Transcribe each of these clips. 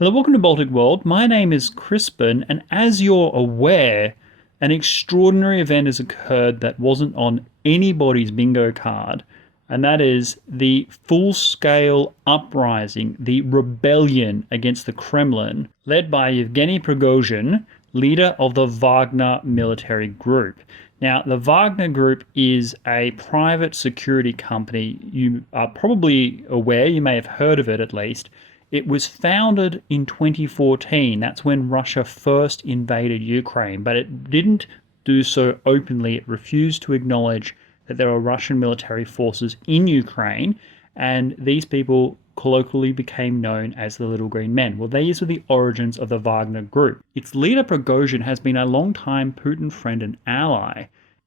Hello, welcome to Baltic World. My name is Crispin, and as you're aware, an extraordinary event has occurred that wasn't on anybody's bingo card, and that is the full-scale uprising, the rebellion against the Kremlin, led by Yevgeny Prigozhin, leader of the Wagner military group. Now, the Wagner Group is a private security company. You are probably aware, you may have heard of it at least. It was founded in 2014. That's when Russia first invaded Ukraine, but it didn't do so openly. It refused to acknowledge that there are Russian military forces in Ukraine, and these people colloquially became known as the Little Green Men. Well, these were the origins of the Wagner Group. Its leader, Prigozhin, has been a long-time Putin friend and ally,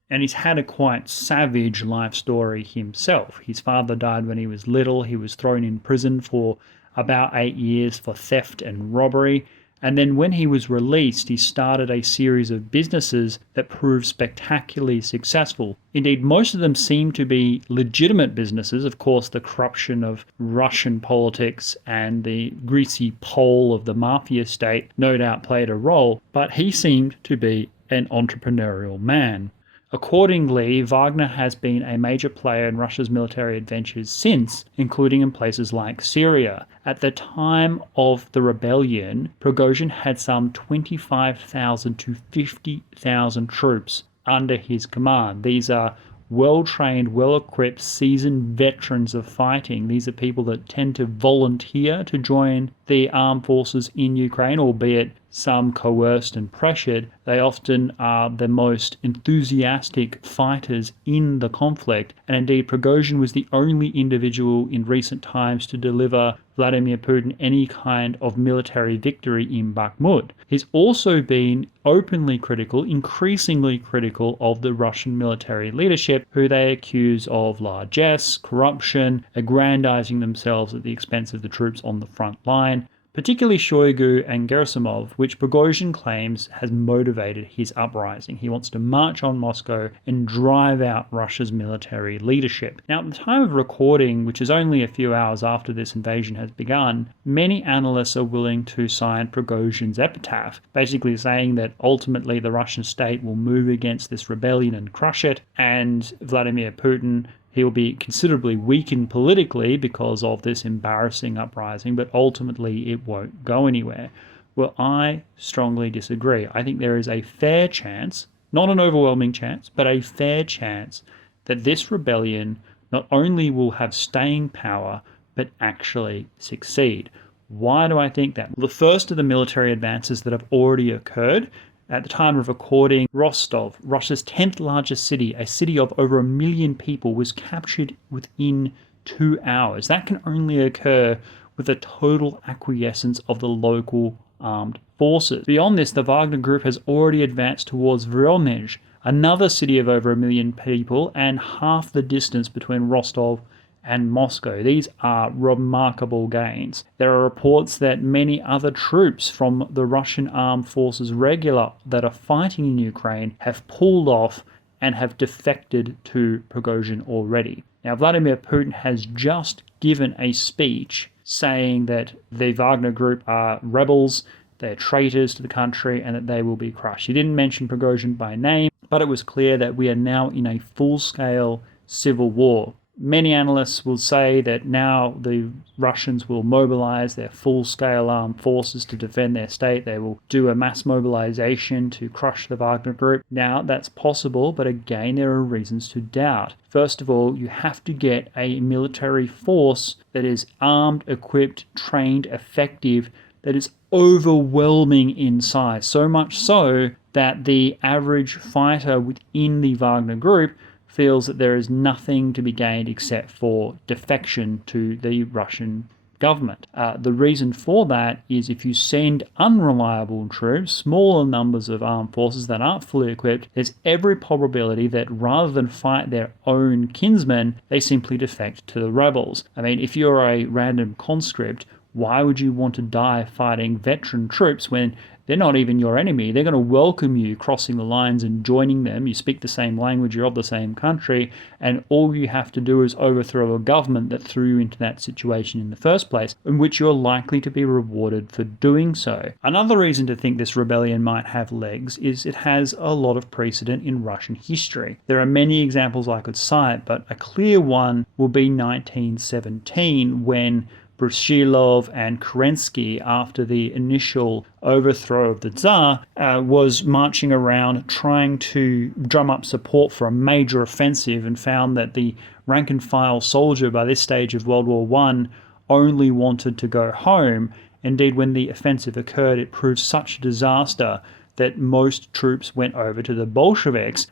and he's had a quite savage life story himself. His father died when he was little. He was thrown in prison for about 8 years for theft and robbery. And then when he was released, he started a series of businesses that proved spectacularly successful. Indeed, most of them seem to be legitimate businesses. Of course, the corruption of Russian politics and the greasy pole of the mafia state no doubt played a role, but he seemed to be an entrepreneurial man. Accordingly, Wagner has been a major player in Russia's military adventures since, including in places like Syria. At the time of the rebellion, Prigozhin had some 25,000 to 50,000 troops under his command. These are well-trained, well-equipped, seasoned veterans of fighting. These are people that tend to volunteer to join the armed forces in Ukraine, albeit some coerced and pressured. They often are the most enthusiastic fighters in the conflict. And indeed, Prigozhin was the only individual in recent times to deliver Vladimir Putin any kind of military victory in Bakhmut. He's also been openly critical, increasingly critical of the Russian military leadership, who they accuse of largesse, corruption, aggrandizing themselves at the expense of the troops on the front line, particularly Shoigu and Gerasimov, which Prigozhin claims has motivated his uprising. He wants to march on Moscow and drive out Russia's military leadership. Now, at the time of recording, which is only a few hours after this invasion has begun, many analysts are willing to sign Prigozhin's epitaph, basically saying that ultimately the Russian state will move against this rebellion and crush it, and Vladimir Putin, he will be considerably weakened politically because of this embarrassing uprising, but ultimately it won't go anywhere. Well, I strongly disagree. I think there is a fair chance, not an overwhelming chance, but a fair chance that this rebellion not only will have staying power, but actually succeed. Why do I think that? Well, the first of the military advances that have already occurred. At the time of recording, Rostov, Russia's 10th largest city, a city of over 1 million people, was captured within 2 hours. That can only occur with a total acquiescence of the local armed forces. Beyond this, the Wagner Group has already advanced towards Voronezh, another city of over 1 million people and half the distance between Rostov and Moscow. These are remarkable gains. There are reports that many other troops from the Russian armed forces regular that are fighting in Ukraine have pulled off and have defected to Prigozhin already. Now, Vladimir Putin has just given a speech saying that the Wagner Group are rebels, they're traitors to the country, and that they will be crushed. He didn't mention Prigozhin by name, but it was clear that we are now in a full-scale civil war. Many analysts will say that now the Russians will mobilize their full-scale armed forces to defend their state. They will do a mass mobilization to crush the Wagner Group. Now, that's possible, but again, there are reasons to doubt. First of all, you have to get a military force that is armed, equipped, trained, effective, that is overwhelming in size. So much so that the average fighter within the Wagner Group feels that there is nothing to be gained except for defection to the Russian government. The reason for that is if you send unreliable troops, smaller numbers of armed forces that aren't fully equipped, there's every probability that rather than fight their own kinsmen, they simply defect to the rebels. I mean, if you're a random conscript, Why would you want to die fighting veteran troops when they're not even your enemy? They're going to welcome you crossing the lines and joining them. You speak the same language, you're of the same country, and all you have to do is overthrow a government that threw you into that situation in the first place, in which you're likely to be rewarded for doing so. Another reason to think this rebellion might have legs is it has a lot of precedent in Russian history. There are many examples I could cite, but a clear one will be 1917, when Brusilov and Kerensky, after the initial overthrow of the Tsar, was marching around trying to drum up support for a major offensive, and found that the rank-and-file soldier by this stage of World War I only wanted to go home. Indeed, when the offensive occurred, it proved such a disaster that most troops went over to the Bolsheviks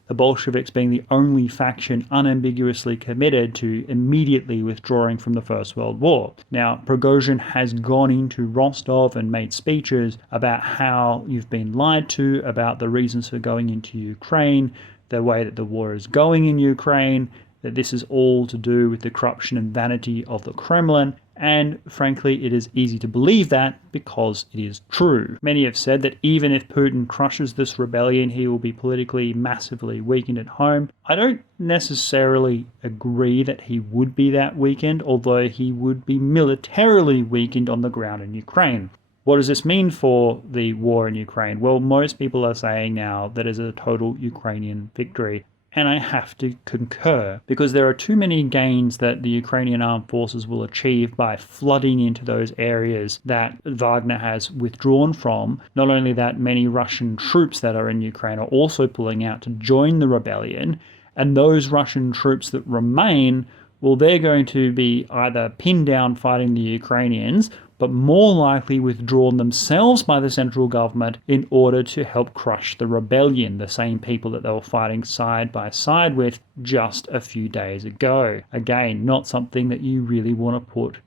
being the only faction unambiguously committed to immediately withdrawing from the First World War. Now, Prigozhin has gone into Rostov and made speeches about how you've been lied to, about the reasons for going into Ukraine, the way that the war is going in Ukraine, that this is all to do with the corruption and vanity of the Kremlin, and frankly, it is easy to believe that because it is true. Many have said that even if Putin crushes this rebellion, he will be politically massively weakened at home. I don't necessarily agree that he would be that weakened, although he would be militarily weakened on the ground in Ukraine. What does this mean for the war in Ukraine? Well, most people are saying now that it is a total Ukrainian victory. And I have to concur, because there are too many gains that the Ukrainian armed forces will achieve by flooding into those areas that Wagner has withdrawn from. Not only that, many Russian troops that are in Ukraine are also pulling out to join the rebellion, and those Russian troops that remain, well, they're going to be either pinned down fighting the Ukrainians, but more likely withdrawn themselves by the central government in order to help crush the rebellion, the same people that they were fighting side by side with just a few days ago. Again, not something that you really want to put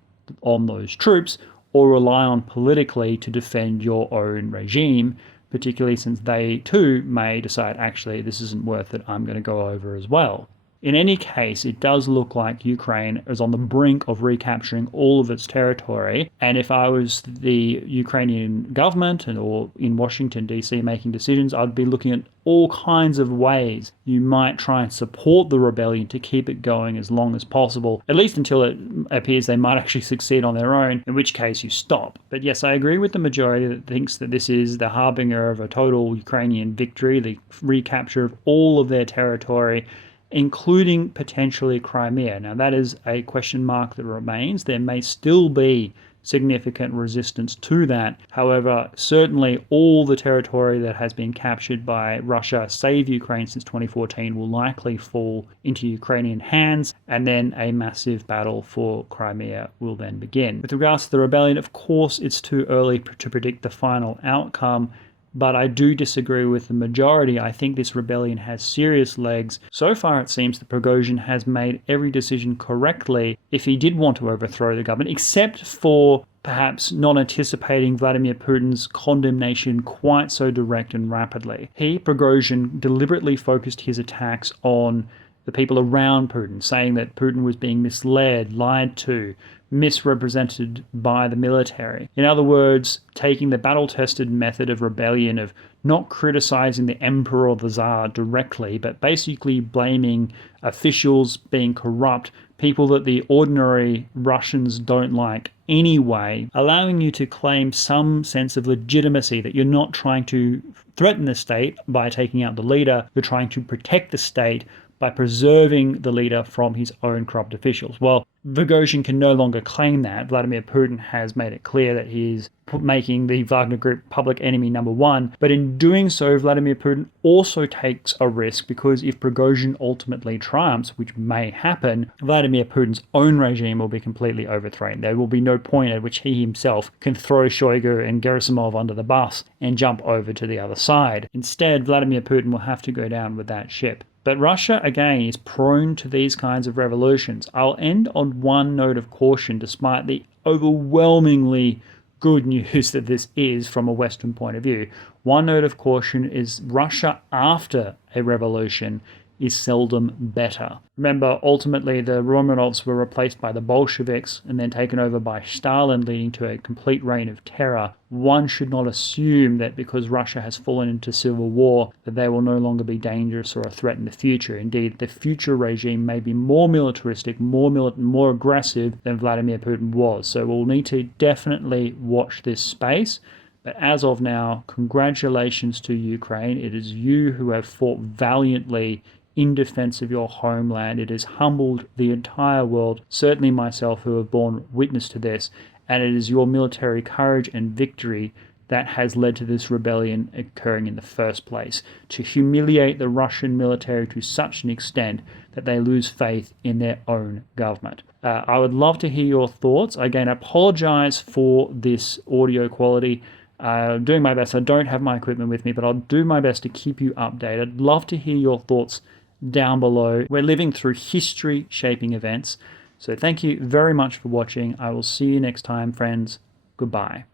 on those troops or rely on politically to defend your own regime, particularly since they too may decide, actually, this isn't worth it, I'm going to go over as well. In any case, it does look like Ukraine is on the brink of recapturing all of its territory, and if I was the Ukrainian government or in Washington DC making decisions, I'd be looking at all kinds of ways you might try and support the rebellion to keep it going as long as possible, at least until it appears they might actually succeed on their own, in which case you stop. But yes, I agree with the majority that thinks that this is the harbinger of a total Ukrainian victory, the recapture of all of their territory, including potentially Crimea. Now, that is a question mark that remains. There may still be significant resistance to that. However, certainly all the territory that has been captured by Russia, save Ukraine, since 2014 will likely fall into Ukrainian hands, and then a massive battle for Crimea will then begin. With regards to the rebellion, of course, it's too early to predict the final outcome, but I do disagree with the majority. I think this rebellion has serious legs. So far, it seems that Prigozhin has made every decision correctly if he did want to overthrow the government, except for perhaps not anticipating Vladimir Putin's condemnation quite so direct and rapidly. He, Prigozhin, deliberately focused his attacks on the people around Putin, saying that Putin was being misled, lied to, misrepresented by the military. In other words, taking the battle-tested method of rebellion of not criticizing the emperor or the Tsar directly, but basically blaming officials being corrupt, people that the ordinary Russians don't like anyway, allowing you to claim some sense of legitimacy, that you're not trying to threaten the state by taking out the leader, you're trying to protect the state by preserving the leader from his own corrupt officials. Well, Prigozhin can no longer claim that. Vladimir Putin has made it clear that he is making the Wagner Group public enemy number one. But in doing so, Vladimir Putin also takes a risk, because if Prigozhin ultimately triumphs, which may happen, Vladimir Putin's own regime will be completely overthrown. There will be no point at which he himself can throw Shoigu and Gerasimov under the bus and jump over to the other side. Instead, Vladimir Putin will have to go down with that ship. But Russia, again, is prone to these kinds of revolutions. I'll end on one note of caution, despite the overwhelmingly good news that this is from a Western point of view. One note of caution is Russia, after a revolution, is seldom better. Remember, ultimately the Romanovs were replaced by the Bolsheviks and then taken over by Stalin, leading to a complete reign of terror. One should not assume that because Russia has fallen into civil war that they will no longer be dangerous or a threat in the future. Indeed, the future regime may be more militaristic, more militant, more aggressive than Vladimir Putin was. So we'll need to definitely watch this space. But as of now, congratulations to Ukraine. It is you who have fought valiantly in defense of your homeland. It has humbled the entire world, certainly myself who have borne witness to this, and it is your military courage and victory that has led to this rebellion occurring in the first place, to humiliate the Russian military to such an extent that they lose faith in their own government. I would love to hear your thoughts. Again, I apologize for this audio quality. Doing my best. I don't have my equipment with me, but I'll do my best to keep you updated. I'd love to hear your thoughts down below. We're living through history-shaping events. So thank you very much for watching. I will see you next time, friends. Goodbye.